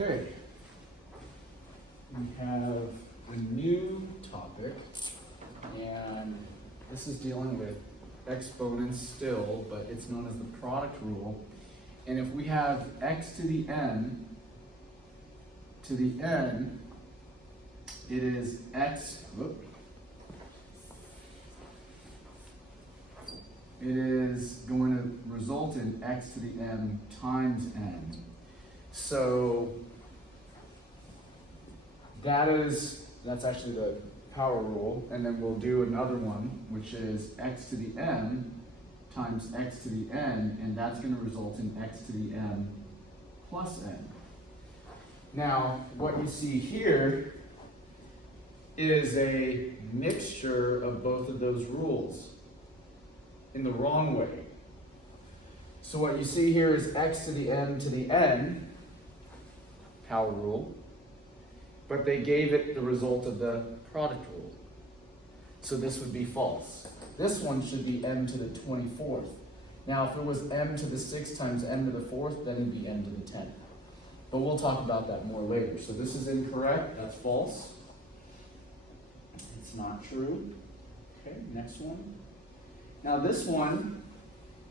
Okay, we have a new topic, and this is dealing with exponents still, but it's known as the product rule. And if we have x to the n, it is x, it is going to result in x to the n times n. So that's actually the power rule, and then we'll do another one, which is x to the n times x to the n, and that's going to result in x to the n plus n. Now, what you see here is a mixture of both of those rules in the wrong way. So what you see here is x to the n, power rule, but they gave it the result of the product rule. So this would be false. This one should be m to the 24th. Now, if it was m to the 6th times m to the 4th, then it'd be m to the 10th. But we'll talk about that more later. So this is incorrect. That's false. It's not true. Okay, next one. Now this one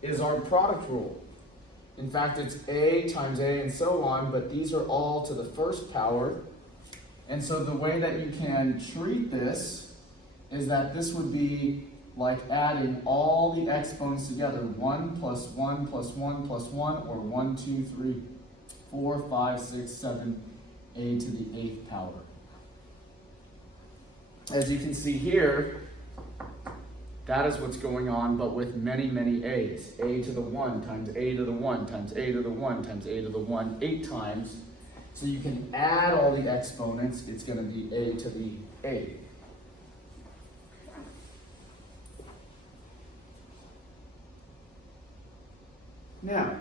is our product rule. In fact, it's a times a and so on, but these are all to the first power. And so the way that you can treat this is that this would be like adding all the exponents together, 1 plus 1 plus 1 plus 1, or 1, 2, 3, 4, 5, 6, 7, a to the 8th power. As you can see here, that is what's going on, but with many, many a's. A to the 1 times a to the 1 times a to the 1 times a to the 1, 8 times. So you can add all the exponents. It's going to be a to the a. Now,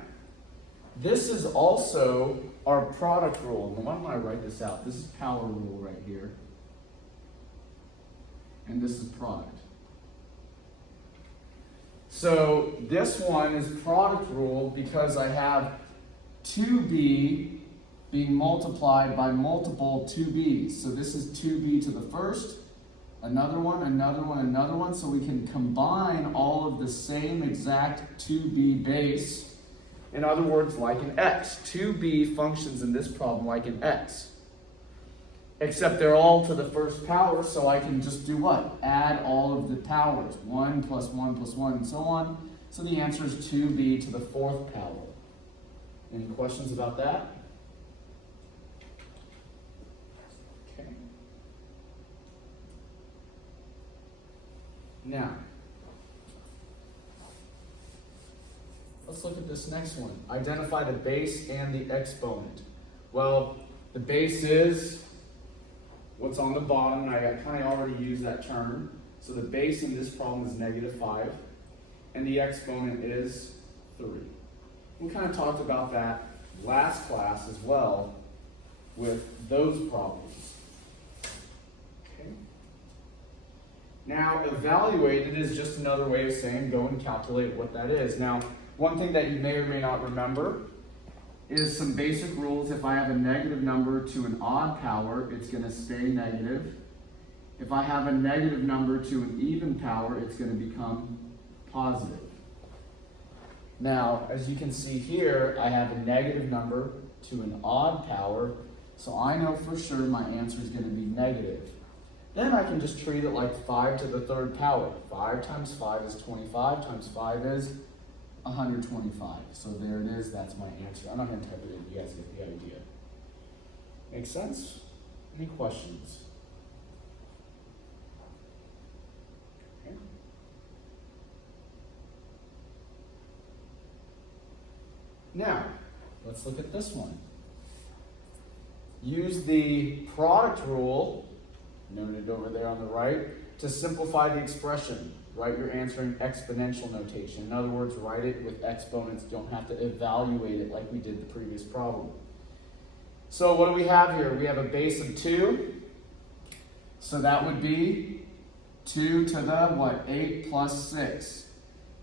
this is also our product rule. Why don't I write this out? This is power rule right here. And this is product. So this one is product rule because I have 2b being multiplied by multiple 2b's. So this is 2b to the first, another one, another one, another one. So we can combine all of the same exact 2b base. In other words, like an x. 2b functions in this problem like an x. Except they're all to the first power, so I can just do what? Add all of the powers. 1 plus 1 plus 1 and so on. So the answer is 2b to the 4th power. Any questions about that? Okay. Now, let's look at this next one. Identify the base and the exponent. Well, the base is what's on the bottom, and I kind of already used that term. So the base in this problem is -5, and the exponent is 3. We kind of talked about that last class as well with those problems. Okay. Now, evaluated is just another way of saying go and calculate what that is. Now, one thing that you may or may not remember is some basic rules. If I have a negative number to an odd power, it's going to stay negative. If I have a negative number to an even power, it's going to become positive. Now, as you can see here, I have a negative number to an odd power, so I know for sure my answer is going to be negative. Then I can just treat it like 5 to the 3rd power. 5 times 5 is 25, times 5 is 125. So there it is, that's my answer. I'm not going to type it in, you guys get the idea. Make sense? Any questions? Okay. Now, let's look at this one. Use the product rule, noted over there on the right, to simplify the expression. Write your answer in exponential notation. In other words, write it with exponents. Don't have to evaluate it like we did the previous problem. So what do we have here? We have a base of 2. So that would be 2 to the, what, 8 plus 6.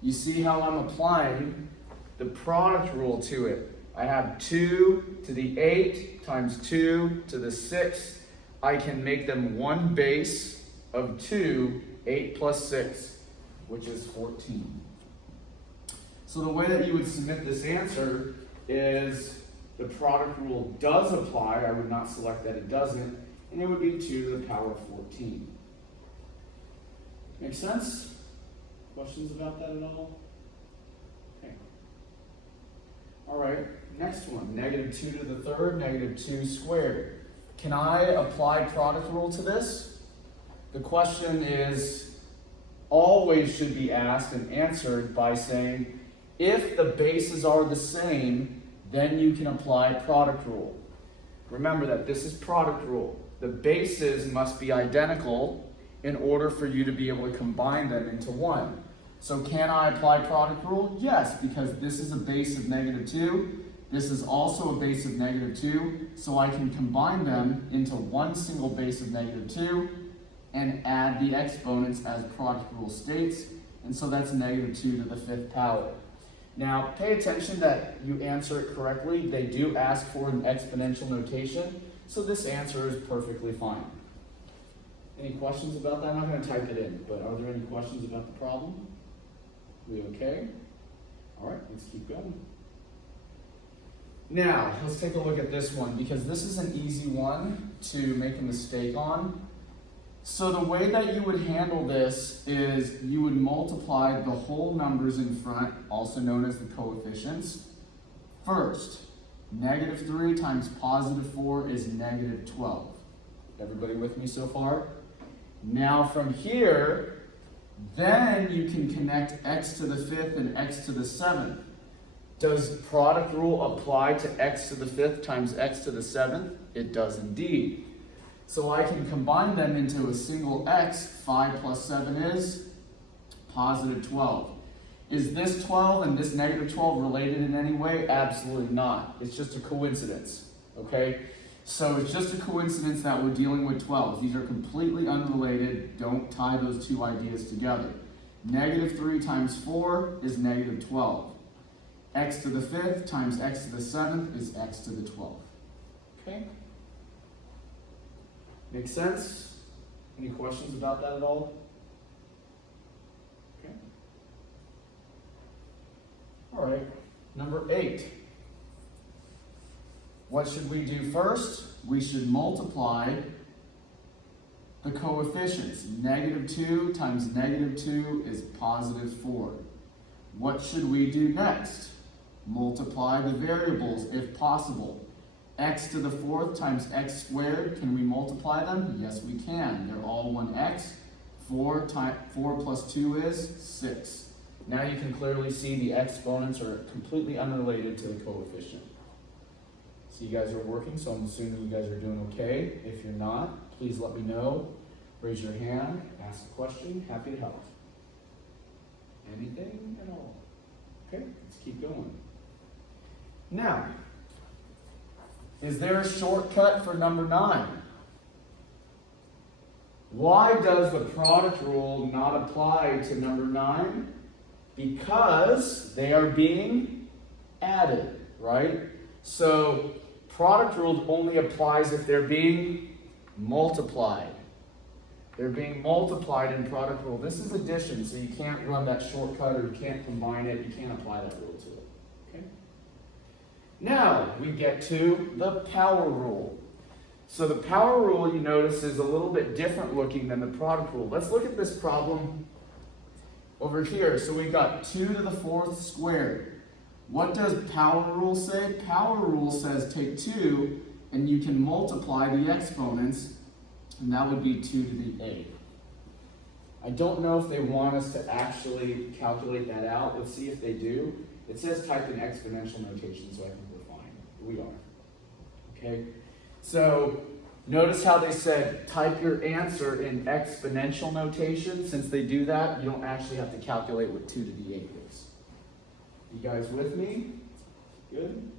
You see how I'm applying the product rule to it. I have 2 to the 8 times 2 to the 6. I can make them one base of 2, 8 plus 6, which is 14. So the way that you would submit this answer is the product rule does apply. I would not select that it doesn't, and it would be 2 to the power of 14. Make sense? Questions about that at all? Okay. All right, next one, negative 2 to the third, negative 2 squared. Can I apply product rule to this? The question is always should be asked and answered by saying, if the bases are the same, then you can apply product rule. Remember that this is product rule. The bases must be identical in order for you to be able to combine them into one. So can I apply product rule? Yes, because this is a base of negative 2. This is also a base of negative 2. So I can combine them into one single base of negative 2 and add the exponents as product rule states. And so that's negative 2 to the 5th power. Now, pay attention that you answer it correctly. They do ask for an exponential notation, so this answer is perfectly fine. Any questions about that? I'm not going to type it in, but are there any questions about the problem? We okay? All right, let's keep going. Now, let's take a look at this one, because this is an easy one to make a mistake on. So the way that you would handle this is you would multiply the whole numbers in front, also known as the coefficients. First, negative 3 times positive 4 is negative 12. Everybody with me so far? Now from here, then you can connect x to the 5th and x to the 7th. Does product rule apply to x to the 5th times x to the 7th? It does indeed. So I can combine them into a single x. 5 plus 7 is positive 12. Is this 12 and this negative 12 related in any way? Absolutely not. It's just a coincidence, okay? So it's just a coincidence that we're dealing with 12. These are completely unrelated. Don't tie those two ideas together. Negative 3 times 4 is negative 12. X to the 5th times x to the 7th is x to the 12th. Okay? Make sense? Any questions about that at all? Okay. All right, number 8. What should we do first? We should multiply the coefficients. Negative 2 times negative 2 is positive 4. What should we do next? Multiply the variables if possible. X to the 4th times x squared, can we multiply them? Yes, we can. They're all 1x. 4 plus 2 is 6. Now you can clearly see the exponents are completely unrelated to the coefficient. So you guys are working, so I'm assuming you guys are doing okay. If you're not, please let me know. Raise your hand, ask a question, happy to help. Anything at all? Okay, let's keep going. Now, is there a shortcut for number 9? Why does the product rule not apply to number 9? Because they are being added, right? So product rule only applies if they're being multiplied. They're being multiplied in product rule. This is addition, so you can't run that shortcut or you can't combine it. You can't apply that rule to it. Okay? Now we get to the power rule. So the power rule, you notice, is a little bit different looking than the product rule. Let's look at this problem over here. So we've got 2 to the 4th squared. What does power rule say? Power rule says take 2 and you can multiply the exponents, and that would be 2 to the 8th. I don't know if they want us to actually calculate that out. Let's see if they do. It says type in exponential notation, so I think we're fine. We are. Okay? So notice how they said type your answer in exponential notation. Since they do that, you don't actually have to calculate what 2 to the 8th is. You guys with me? Good?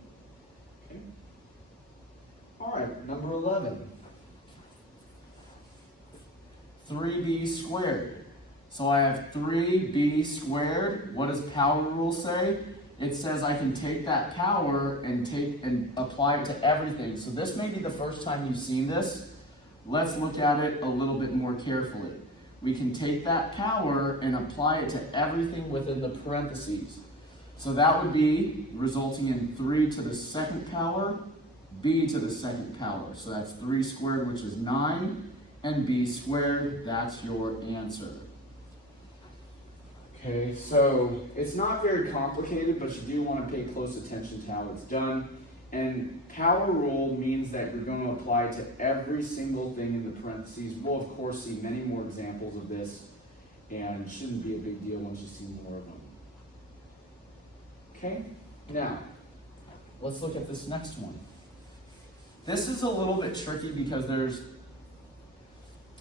Okay. All right, number 11. 3b squared. So I have 3b squared. What does power rule say? it says I can take that power and apply it to everything. So this may be the first time you've seen this. Let's look at it a little bit more carefully. We can take that power and apply it to everything within the parentheses. So that would be resulting in 3 to the second power, b to the second power. So that's 3 squared, which is 9, and b squared, that's your answer. Okay, so it's not very complicated, but you do want to pay close attention to how it's done. And power rule means that you're going to apply to every single thing in the parentheses. We'll, of course, see many more examples of this, and it shouldn't be a big deal once you see more of them. Okay, now, let's look at this next one. This is a little bit tricky because there's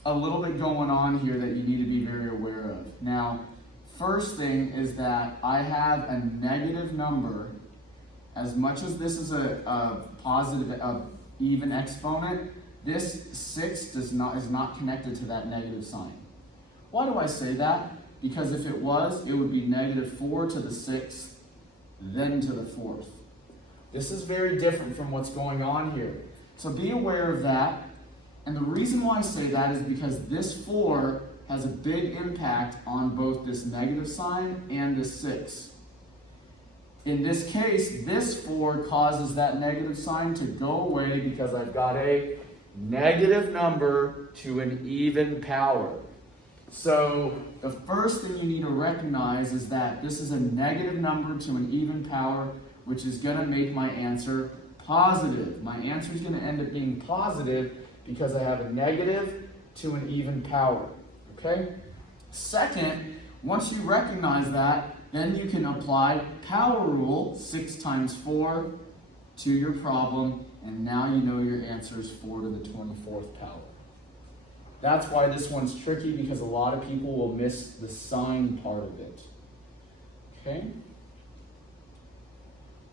a little bit going on here that you need to be very aware of. Now, first thing is that I have a negative number. As much as this is a positive, even exponent, this 6 is not connected to that negative sign. Why do I say that? Because if it was, it would be negative 4 to the 6th, then to the 4th. This is very different from what's going on here. So be aware of that. And the reason why I say that is because this 4 has a big impact on both this negative sign and this 6. In this case, this 4 causes that negative sign to go away because I've got a negative number to an even power. So the first thing you need to recognize is that this is a negative number to an even power, which is going to make my answer positive. My answer is going to end up being positive because I have a negative to an even power. Okay? Second, once you recognize that, then you can apply power rule, 6 times 4, to your problem, and now you know your answer is 4 to the 24th power. That's why this one's tricky, because a lot of people will miss the sign part of it. Okay?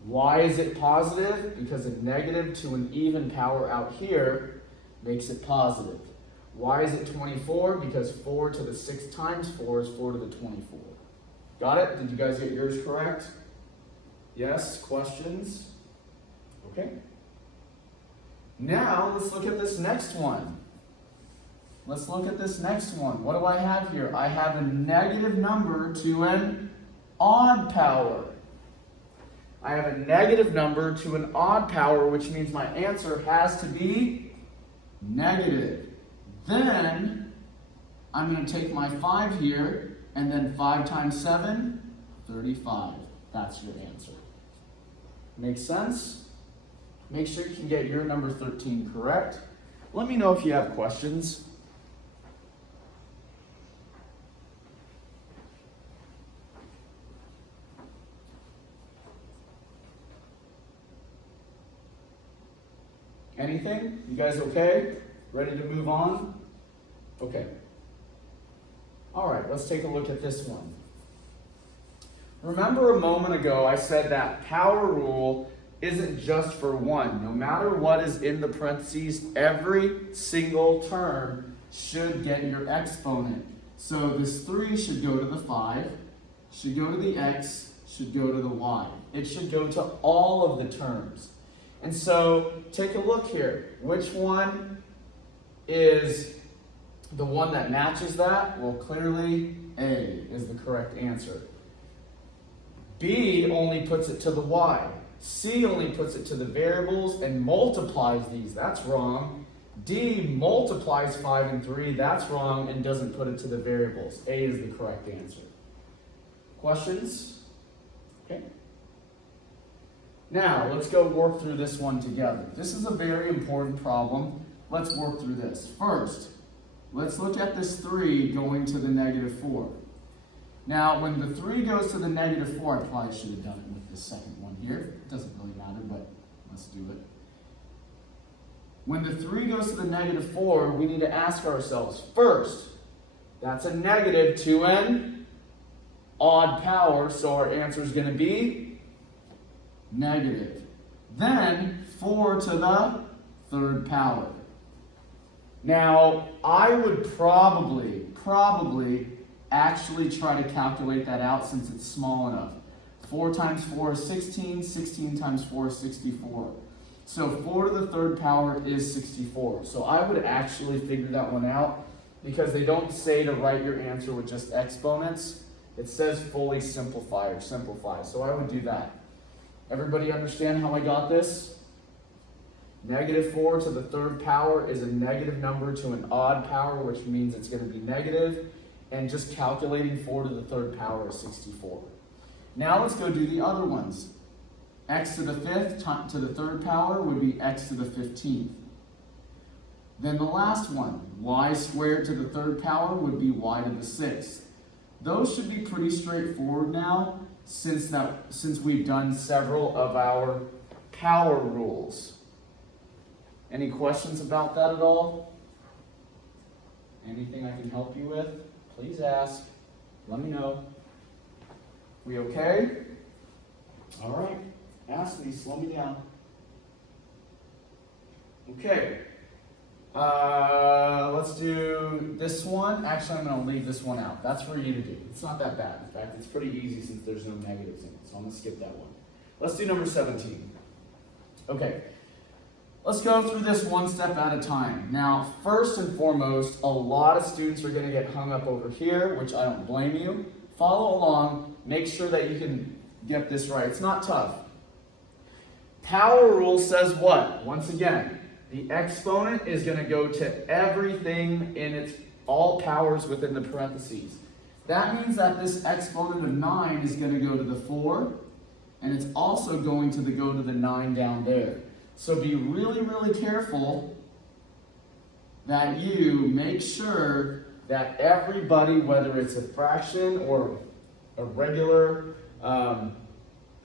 Why is it positive? Because a negative to an even power out here makes it positive. Why is it 24? Because 4 to the 6 times 4 is 4 to the 24. Got it? Did you guys get yours correct? Yes? Questions? Okay. Now, let's look at this next one. Let's look at this next one. What do I have here? I have a negative number to an odd power. I have a negative number to an odd power, which means my answer has to be negative. Then, I'm going to take my 5 here, and then 5 times 7, 35. That's your answer. Make sense? Make sure you can get your number 13 correct. Let me know if you have questions. Anything? You guys okay? Ready to move on? Okay. All right, let's take a look at this one. Remember a moment ago I said that power rule isn't just for 1. No matter what is in the parentheses, every single term should get your exponent. So this 3 should go to the 5, should go to the x, should go to the y. It should go to all of the terms. And so take a look here. Which one is the one that matches that? Well, clearly A is the correct answer. B only puts it to the y. C only puts it to the variables and multiplies these. That's wrong. D multiplies 5 and 3. That's wrong and doesn't put it to the variables. A is the correct answer. Questions? Okay. Now, let's go work through this one together. This is a very important problem. Let's work through this. First, let's look at this 3 going to the negative 4. Now, when the 3 goes to the negative 4, I probably should have done it with this second one here. It doesn't really matter, but let's do it. When the 3 goes to the negative 4, we need to ask ourselves, first, that's a negative to an odd power, so our answer is going to be negative. Then 4 to the 3rd power. Now, I would probably actually try to calculate that out since it's small enough. 4 times 4 is 16. 16 times 4 is 64. So 4 to the third power is 64. So I would actually figure that one out because they don't say to write your answer with just exponents. It says fully simplify or simplify. So I would do that. Everybody understand how I got this? Negative 4 to the third power is a negative number to an odd power, which means it's going to be negative. And just calculating 4 to the third power is 64. Now let's go do the other ones. X to the fifth to the third power would be x to the 15th. Then the last one, y squared to the third power would be y to the 6th. Those should be pretty straightforward now since we've done several of our power rules. Any questions about that at all? Anything I can help you with? Please ask. Let me know. We okay? All right. Ask me. Slow me down. Okay. Let's do this one. Actually, I'm going to leave this one out. That's for you to do. It's not that bad. In fact, it's pretty easy since there's no negatives in it. So I'm going to skip that one. Let's do number 17. Okay. Let's go through this one step at a time. Now, first and foremost, a lot of students are going to get hung up over here, which I don't blame you. Follow along. Make sure that you can get this right. It's not tough. Power rule says what? Once again, the exponent is going to go to everything in its all powers within the parentheses. That means that this exponent of 9 is going to go to the 4, and it's also going to go to the 9 down there. So be really, really careful that you make sure that everybody, whether it's a fraction or a regular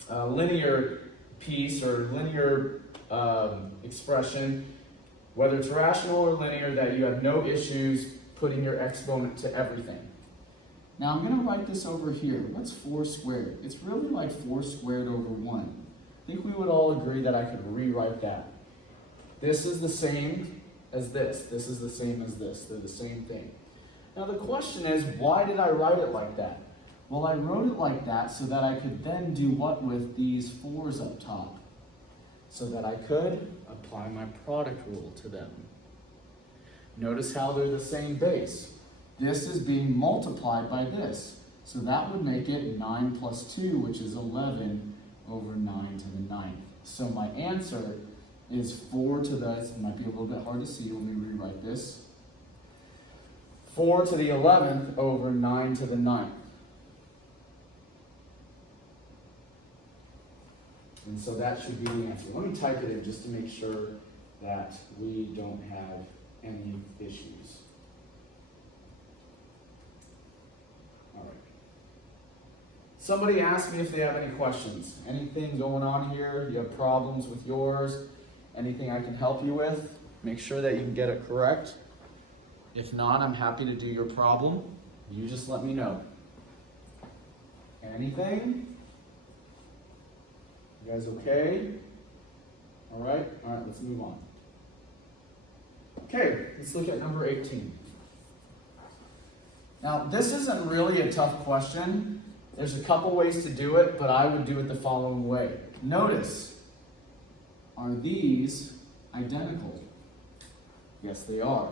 linear piece or linear expression, whether it's rational or linear, that you have no issues putting your exponent to everything. Now I'm going to write this over here. What's 4 squared? It's really like 4 squared over 1. I think we would all agree that I could rewrite that. This is the same as this. This is the same as this. They're the same thing. Now the question is, why did I write it like that? Well, I wrote it like that so that I could then do what with these 4's up top? So that I could apply my product rule to them. Notice how they're the same base. This is being multiplied by this. So that would make it 9 plus 2, which is 11 over 9 to the 9th. So my answer is 4 to the, it might be a little bit hard to see when we rewrite this, 4 to the 11th over 9 to the 9th. And so that should be the answer. Let me type it in just to make sure that we don't have any issues. All right. Somebody asked me if they have any questions. Anything going on here? You have problems with yours? Anything I can help you with? Make sure that you can get it correct. If not, I'm happy to do your problem. You just let me know. Anything? You guys okay? All right, let's move on. Okay, let's look at number 18. Now, this isn't really a tough question. There's a couple ways to do it, but I would do it the following way. Notice, are these identical? Yes, they are.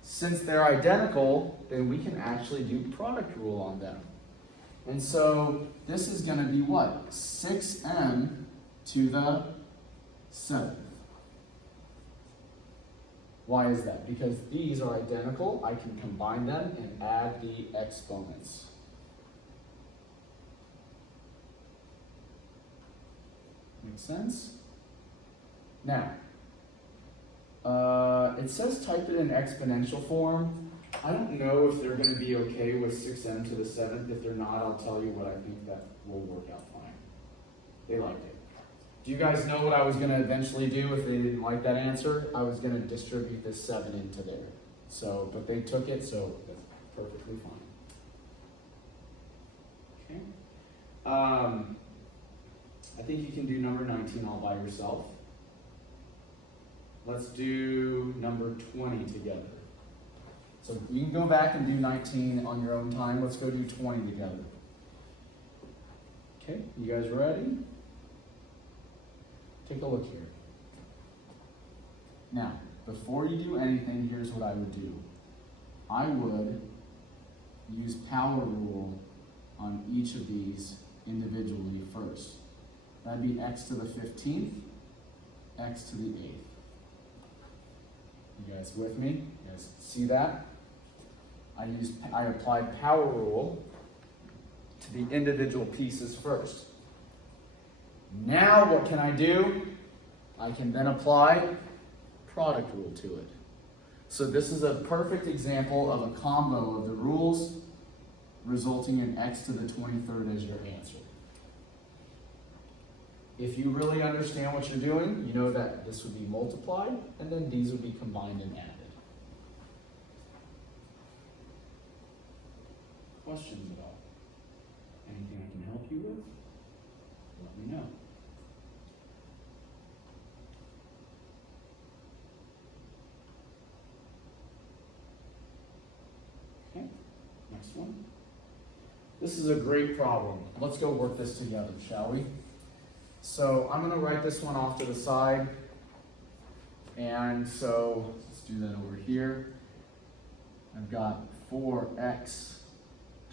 Since they're identical, then we can actually do product rule on them. And so this is going to be what? 6m to the 7th. Why is that? Because these are identical. I can combine them and add the exponents. Make sense? Now, it says type it in exponential form. I don't know if they're going to be okay with 6m to the 7th. If they're not, I'll tell you what I think that will work out fine. They liked it. Do you guys know what I was going to eventually do if they didn't like that answer? I was going to distribute this 7 into there. So, but they took it, so that's perfectly fine. Okay. I think you can do number 19 all by yourself. Let's do number 20 together. So you can go back and do 19 on your own time. Let's go do 20 together. Okay, you guys ready? Take a look here. Now, before you do anything, here's what I would do. I would use power rule on each of these individually first. That'd be x to the 15th, x to the 8th. You guys with me? You guys see that? I applied power rule to the individual pieces first. Now what can I do? I can then apply product rule to it. So this is a perfect example of a combo of the rules resulting in x to the 23rd as your answer. If you really understand what you're doing, you know that this would be multiplied and then these would be combined and added. Questions at all? Anything I can help you with? Let me know. Okay, next one. This is a great problem. Let's go work this together, shall we? So I'm going to write this one off to the side. And so let's do that over here. I've got 4x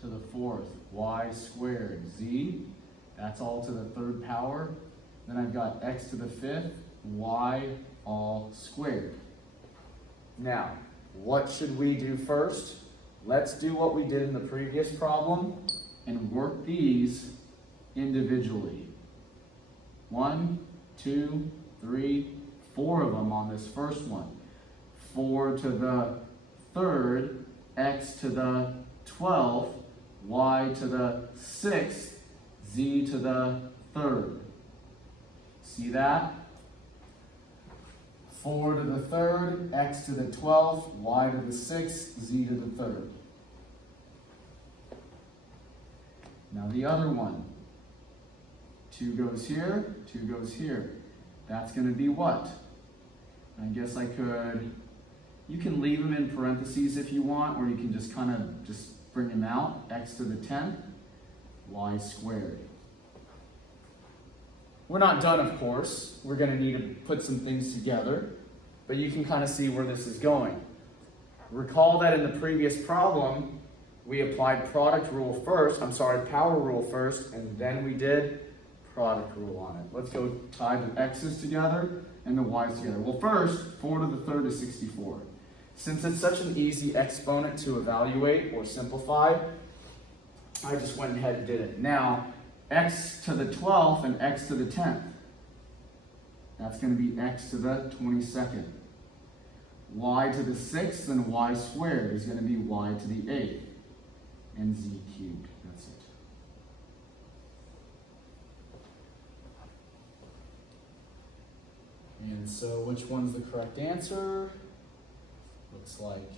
to the 4th, y squared, z. That's all to the 3rd power. Then I've got x to the 5th, y all squared. Now, what should we do first? Let's do what we did in the previous problem and work these individually. 1, 2, 3, 4 of them on this first one. 4 to the 3rd, x to the 12th, y to the 6th, z to the 3rd. See that? 4 to the 3rd, x to the 12th, y to the 6th, z to the 3rd. Now the other one. 2 goes here, 2 goes here. That's going to be what? I guess I could, you can leave them in parentheses if you want, or you can just kind of just bring them out. X to the 10th, y squared. We're not done, of course. We're going to need to put some things together, but you can kind of see where this is going. Recall that in the previous problem, we applied power rule first, and then we did product rule on it. Let's go tie the x's together and the y's together. Well, first, 4 to the 3rd is 64. Since it's such an easy exponent to evaluate or simplify, I just went ahead and did it. Now, x to the 12th and x to the 10th. That's going to be x to the 22nd. Y to the 6th and y squared is going to be y to the 8th. And z cubed. That's it. And so which one's the correct answer? Looks like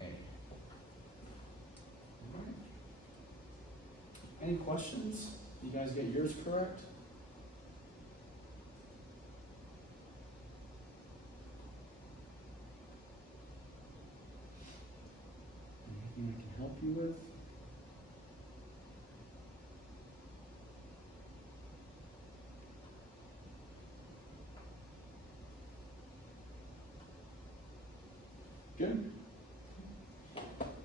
A. All right. Any questions? You guys get yours correct? Anything I can help you with? Good.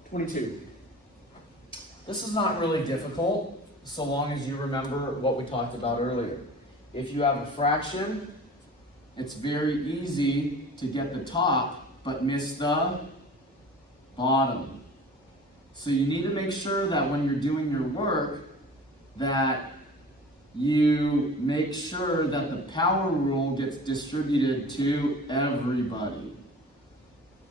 22. This is not really difficult, so long as you remember what we talked about earlier. If you have a fraction, it's very easy to get the top, but miss the bottom. So you need to make sure that when you're doing your work, that you make sure that the power rule gets distributed to everybody.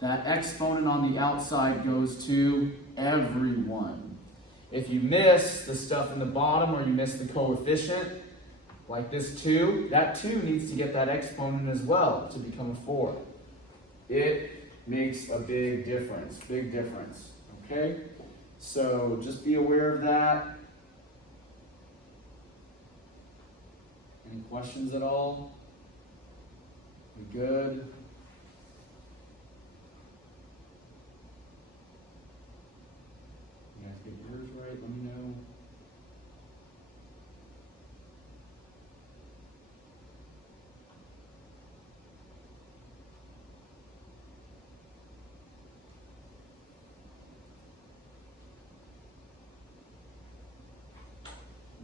That exponent on the outside goes to everyone. If you miss the stuff in the bottom or you miss the coefficient, like this 2, that 2 needs to get that exponent as well to become a 4. It makes a big difference, okay? So just be aware of that. Any questions at all? We good? You guys get yours right? Let me know.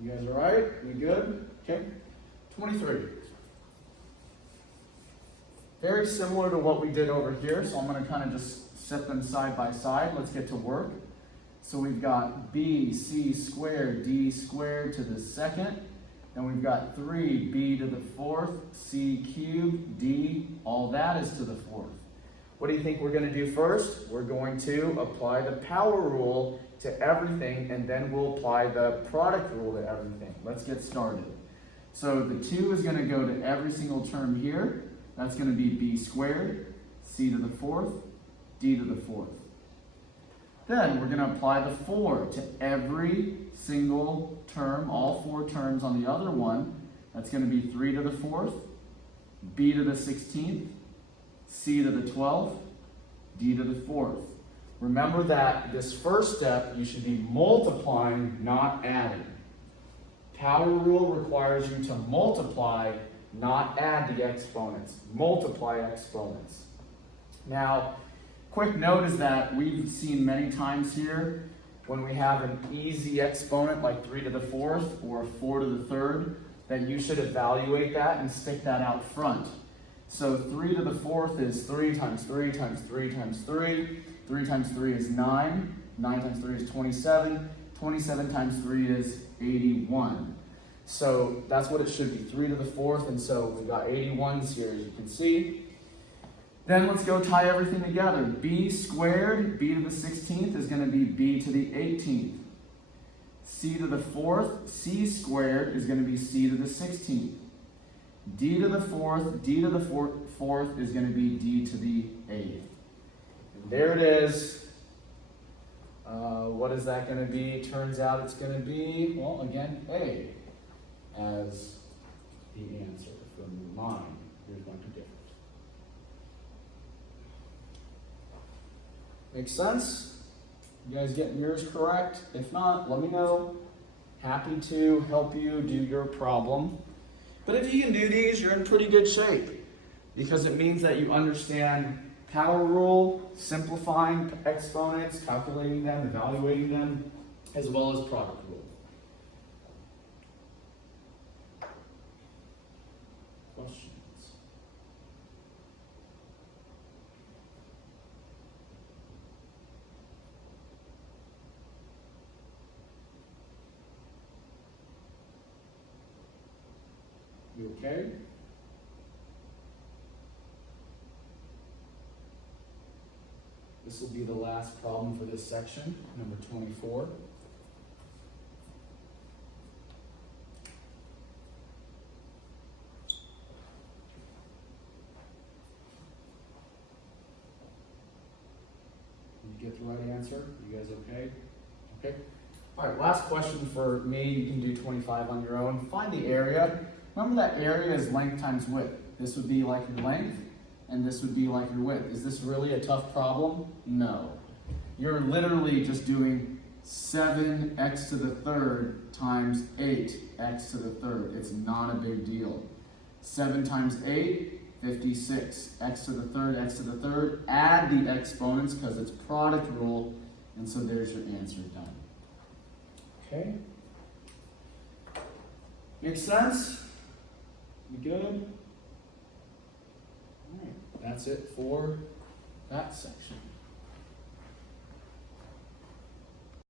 You guys all right? We good? Okay. 23. Very similar to what we did over here, so I'm going to kind of just set them side by side. Let's get to work. So we've got bc squared d squared to the second. Then we've got 3b to the fourth, c cubed d, all that is to the fourth. What do you think we're going to do first? We're going to apply the power rule to everything, and then we'll apply the product rule to everything. Let's get started. So the 2 is going to go to every single term here. That's going to be b squared, c to the fourth, d to the fourth. Then we're going to apply the 4 to every single term, all 4 terms on the other one. That's going to be 3 to the fourth, b to the 16th, c to the 12th, d to the fourth. Remember that this first step, you should be multiplying, not adding. Power rule requires you to multiply, not add the exponents. Multiply exponents. Now, quick note is that we've seen many times here when we have an easy exponent like 3 to the fourth or 4 to the third, that you should evaluate that and stick that out front. So 3 to the fourth is 3 times 3 times 3 times 3. 3 times 3 is 9. 9 times 3 is 27. 27 times 3 is 81. So that's what it should be, 3 to the fourth, and so we've got 81s here, as you can see. Then let's go tie everything together. B squared, b to the 16th, is going to be b to the 18th. C to the fourth, c squared, is going to be c to the 16th. D to the fourth, d to the fourth is going to be d to the 8th. And there it is. What is that going to be? Turns out it's going to be, well, again, A as the answer from mine. Here's one different. Makes sense? You guys getting yours correct? If not, let me know. Happy to help you do your problem. But if you can do these, you're in pretty good shape, because it means that you understand power rule, simplifying exponents, calculating them, evaluating them, as well as product rule. Questions? You okay? This will be the last problem for this section, number 24. Did you get the right answer? You guys okay? Okay. All right, last question for me. You can do 25 on your own. Find the area. Remember that area is length times width. This would be like your length, and this would be like your width. Is this really a tough problem? No. You're literally just doing 7x to the third times 8x to the third. It's not a big deal. 7 times 8, 56. X to the third, x to the third. Add the exponents because it's product rule, and so there's your answer done. Okay? Makes sense? You good? All right, that's it for that section.